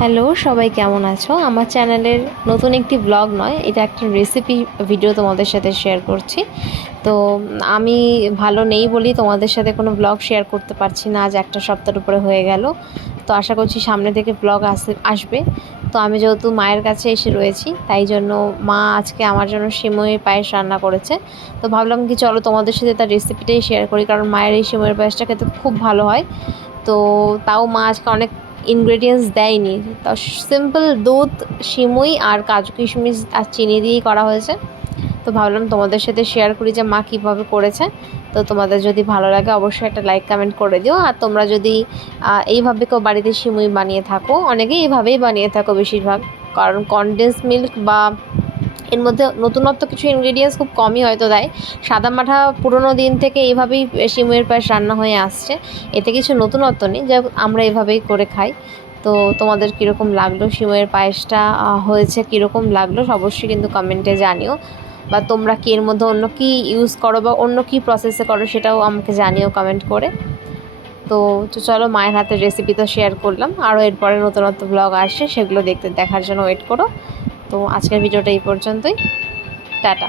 Hello, সবাই কেমন আছো? আমার চ্যানেলের নতুন একটি ব্লগ নয়, এটা একটা রেসিপি ভিডিও তোমাদের সাথে শেয়ার করছি। তো আমি ভালো নেই বলেই তোমাদের সাথে কোনো ব্লগ শেয়ার করতে পারছি না। আজ একটা সপ্তাহের উপরে হয়ে গেল। তো আশা করছি সামনে থেকে ব্লগ আসবে। তো আমি যেহেতু মায়ের কাছে এসে রয়েছি, তাই জন্য মা আজকে আমার জন্য সিমইয়ের পায়েস রান্না করেছে। তো ভাবলাম কি চলো তোমাদের সাথে তার রেসিপিটাই শেয়ার করি, কারণ মায়ের এই সিমইয়ের পায়েসটা খেতে খুব ভালো হয়। তো তাও মা আজকে অনেক ইনগ্রেডিয়েন্টস দেয়নি, তো সিম্পল দুধ, সিমুই আর কাজু কিশমিশ আর চিনি দিয়েই করা হয়েছে। তো ভাবলাম তোমাদের সাথে শেয়ার করি যে মা কীভাবে করেছে। তো তোমাদের যদি ভালো লাগে অবশ্যই একটা লাইক কমেন্ট করে দিও। আর তোমরা যদি এইভাবে কেউ বাড়িতে সিমুই বানিয়ে থাকো, অনেকেই এইভাবেই বানিয়ে থাকো বেশিরভাগ, কারণ কনডেন্স মিল্ক বা এর মধ্যে নতুনত্ব কিছু ইনগ্রেডিয়েন্টস খুব কমই হয়তো দেয়। সাদামাঠা পুরোনো দিন থেকে এইভাবেই সিমইয়ের পায়েস রান্না হয়ে আসছে, এতে কিছু নতুনত্ব নেই, যা আমরা এভাবেই করে খাই। তো তোমাদের কীরকম লাগলো সিমইয়ের পায়েসটা, হয়েছে কীরকম লাগলো অবশ্যই কিন্তু কমেন্টে জানিও। বা তোমরা কি এর মধ্যে অন্য কি ইউজ করো বা অন্য কি প্রসেসে করো সেটাও আমাকে জানিও কমেন্ট করে। তো চলো, মায়ের হাতের রেসিপি তো শেয়ার করলাম, আরও এরপরে নতুনত্ব ব্লগ আসছে, সেগুলো দেখার জন্য ওয়েট করো। তো আজকের ভিডিওটা এই পর্যন্তই। টাটা।